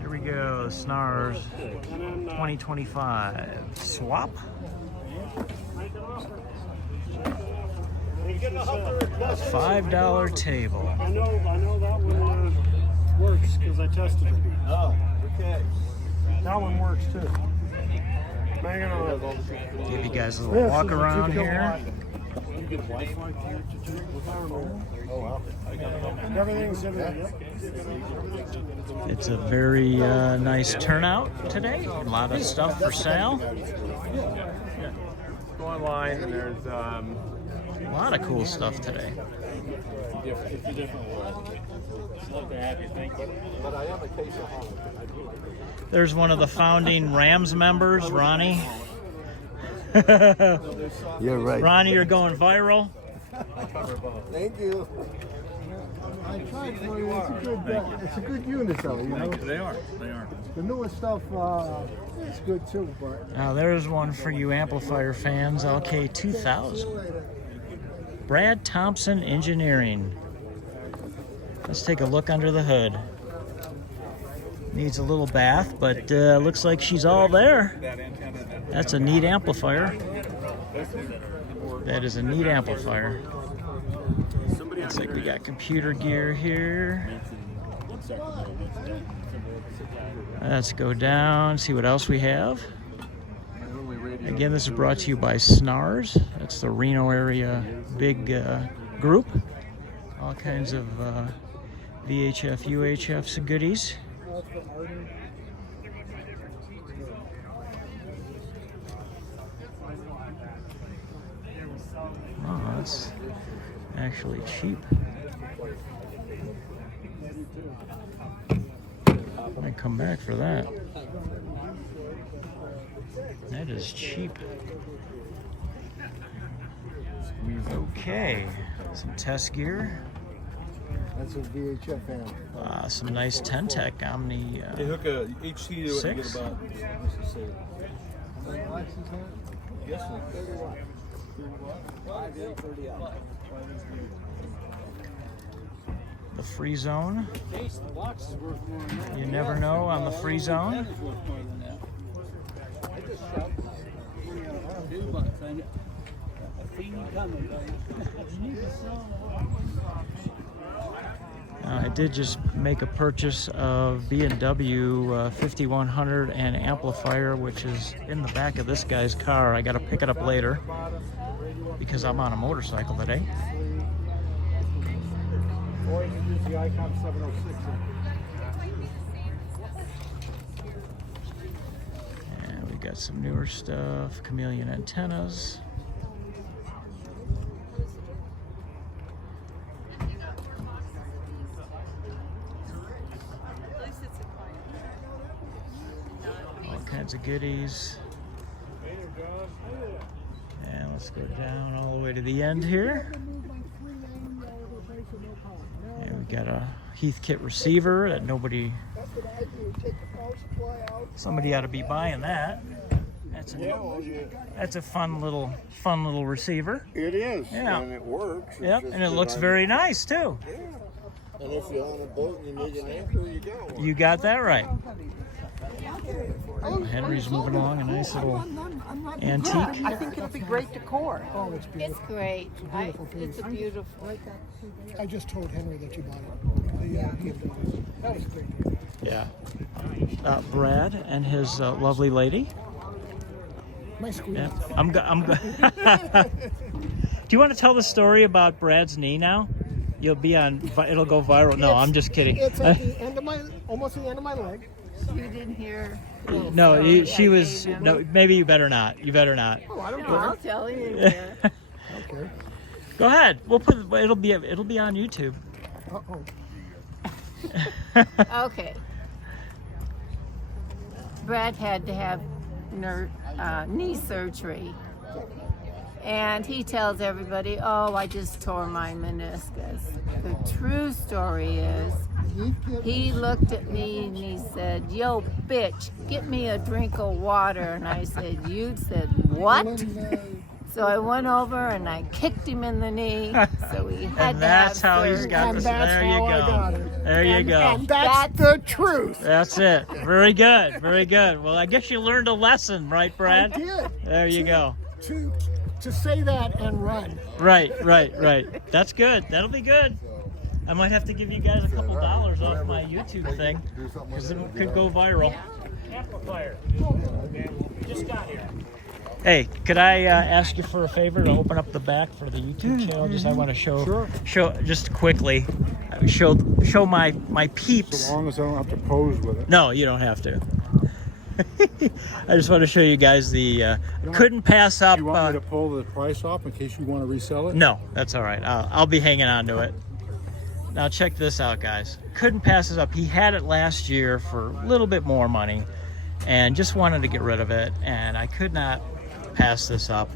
Here we go, SNARS 2025 swap. $5 table. I know that one works because I tested it. Oh, okay. That one works too. Give you guys a little walk around here. Oh wow. Everything's It's a very nice turnout today. A lot of stuff for sale. Go online and there's A lot of cool stuff today. it's a different world. Love to have you. Thank you. But I am a case of home. There's one of the founding Rams members, Ronnie. You're right. Ronnie, you're going viral. Thank you. I tried for you. It's a good unit, though. You know, They are. They are. the newer stuff is good too. But Now there's one for you amplifier fans, LK2000. Brad Thompson Engineering. Let's take a look under the hood. Needs a little bath, but looks like she's all there. That's a neat amplifier. That is a neat amplifier. Looks like we got computer gear here. Let's go down, see what else we have. Again, this is brought to you by SNARS. That's the Reno area big group. All kinds of VHF, UHF goodies. Oh, that's actually cheap. Might come back for that. That is cheap. Okay, some test gear. that's a VHF amp. Some nice Ten-Tech Omni. They hook a HT to it and get 6. about. Yes, The free zone. You never know on the free zone. I did just make a purchase of B&W 5100 and amplifier, which is in the back of this guy's car. I got to pick it up later because I'm on a motorcycle today. Or you can use the Icon 706. And we got some newer stuff, chameleon antennas. All kinds of goodies. And let's go down all the way to the end here. And we got a Heathkit receiver that somebody ought to be buying that. That's a fun little receiver. It is. Yeah. And it works. Yep, and it looks very nice too. Yeah. And if you're on a boat and you need an anchor, you got one. You got that right. Henry's moving along, a nice little antique. I think it'll be great decor. Oh, it's beautiful. It's great. It's a beautiful. I just told Henry that you bought it. That was great. Yeah. Brad and his lovely lady. My squeeze. Yeah. Do you want to tell the story about Brad's knee now? You'll be on. It'll go viral. No, I'm just kidding. It's at the end of almost the end of my leg. You didn't hear. No, she was. No, maybe you better not. You better not. Oh, I don't No, I'll tell you. Yeah. Okay. Go ahead. We'll put. It'll be on YouTube. Uh-oh. Okay. Brad had to have knee surgery. And he tells everybody, oh, I just tore my meniscus. The true story is, he looked at me and he said, yo, bitch, get me a drink of water. And I said, you said, what? So I went over and I kicked him in the knee. So he had And to that's have how he's surgery. got this. There you go. There you go. And that's the truth. That's it. Very good. Very good. Well, I guess you learned a lesson, right, Brad? I did. There you go. To say that and run. Right. That's good. That'll be good. I might have to give you guys a couple dollars off my YouTube thing because it could go viral. Amplifier. Just got here. Hey, could I ask you for a favor to open up the back for the YouTube channel? Just I want to show just quickly, show my peeps. As long as I don't have to pose with it. No, you don't have to. I just want to show you guys the couldn't pass up. You want me to pull the price off in case you want to resell it? No, that's all right. I'll be hanging on to it. Now check this out, guys. Couldn't pass this up. He had it last year for a little bit more money and just wanted to get rid of it, and I could not pass this up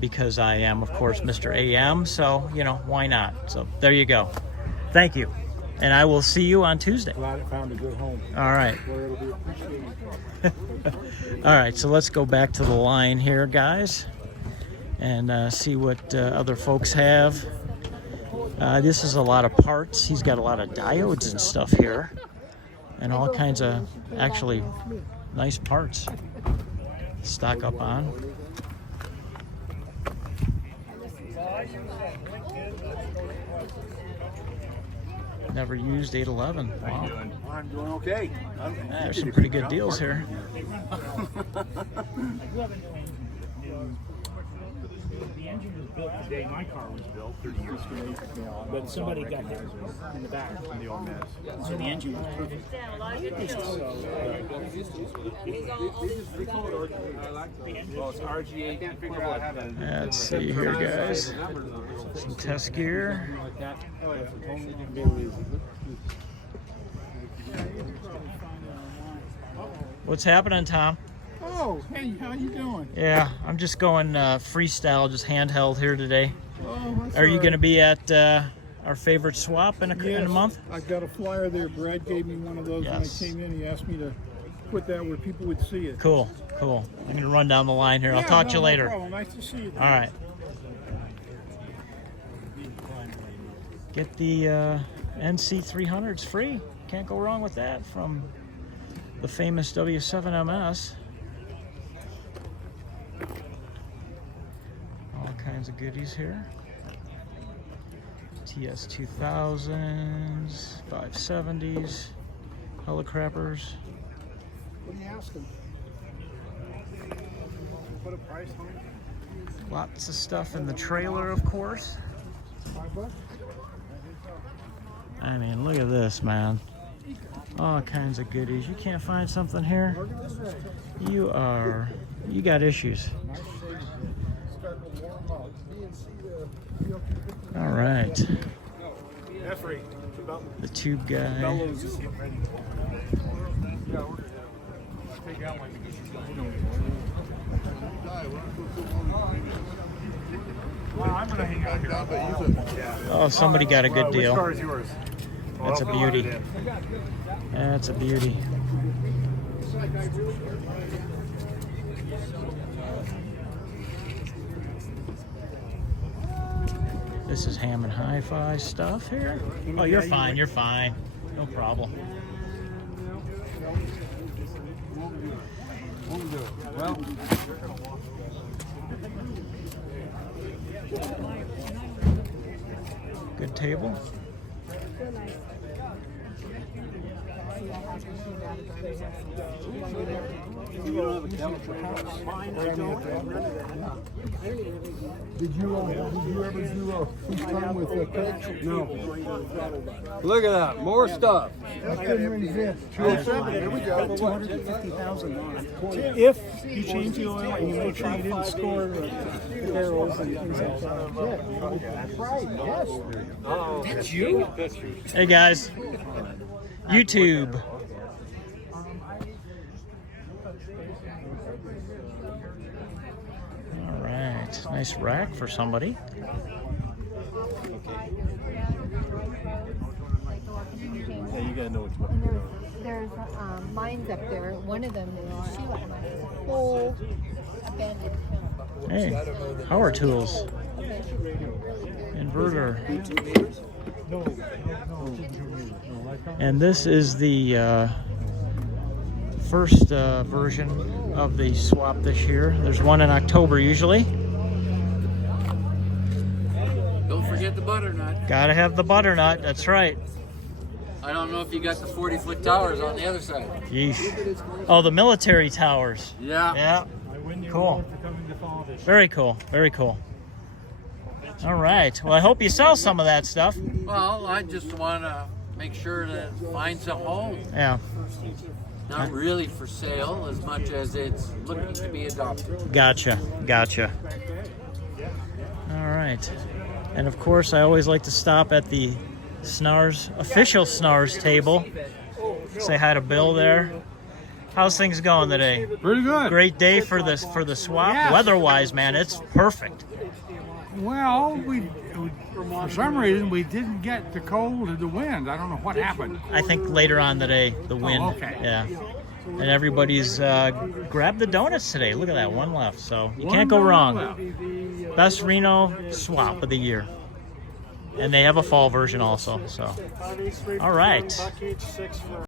because I am, of course, Mr. AM, so, you know, why not? So there you go. Thank you. And I will see you on Tuesday. Glad it found a good home. All right. Where it'll be appreciated. All right, so let's go back to the line here, guys, and see what other folks have. This is a lot of parts. He's got a lot of diodes and stuff here, and all kinds of actually nice parts. Stock up on. Never used 811. Wow. I'm doing okay. There's some pretty good deals here. The engine was built the day my car was built 30 years ago, but somebody got hit in the back on the old mess. So the engine was perfect. Well, it's RGA. Can't figure out how to. Let's see here, guys. Some test gear. What's happening, Tom? Oh, hey, how you doing? Yeah, I'm just going freestyle, just handheld here today. Oh, that's Are you all going to right. be at our favorite swap in a Yes, month? I got a flyer there. Brad gave me one of those Yes. when I came in. He asked me to put that where people would see it. Cool. I'm going to run down the line here. I'll talk to you later. No problem. Nice to see you. All right. Get the NC300s free. Can't go wrong with that from the famous W7MS. All kinds of goodies here. TS2000s, 570s, helicrappers. What are you asking? Put a price on it? Lots of stuff in the trailer, of course. $5? I mean, look at this, man. All kinds of goodies. You can't find something here? You got issues. All right. The tube guy. I'm gonna hang out here. Oh, somebody got a good deal. Which car is yours? That's a beauty. That's a beauty. This is Hammond Hi-Fi stuff here. Oh, you're fine. You're fine. No problem. Good table. Did you ever do a FaceTime with Craig? No. Look at that, more stuff. I couldn't resist. 207, here we go. 250,000 on it. If you change the oil and you make sure you didn't score barrels and things like that. That's right, yes. That's you? Hey guys, YouTube. All right, nice rack for somebody. Yeah, you gotta know which one. There's mines up there. One of them is a whole abandoned Hey, power tools. Inverter. And this is the first version of the swap this year. There's one in October usually. Don't forget the butternut. Gotta have the butternut, that's right. I don't know if you got the 40-foot towers on the other side. Yeesh. Oh, the military towers. Yeah. Yeah. Cool. Very cool. Very cool. All right. Well, I hope you sell some of that stuff. Well, I just want to make sure that it finds a home. Yeah. Not really for sale as much as it's looking to be adopted. Gotcha. Gotcha. All right. And of course, I always like to stop at the SNARS, official SNARS table. Say hi to Bill there. How's things going today? Pretty good. Great day for the swap. Yes. Weather-wise, man, it's perfect. Well, for some reason we didn't get the cold or the wind. I don't know what happened. I think later on today, the wind. okay. Yeah. And everybody's grabbed the donuts today. Look at that, one left. So you can't go wrong. Best Reno swap of the year. And they have a fall version also. So, all right.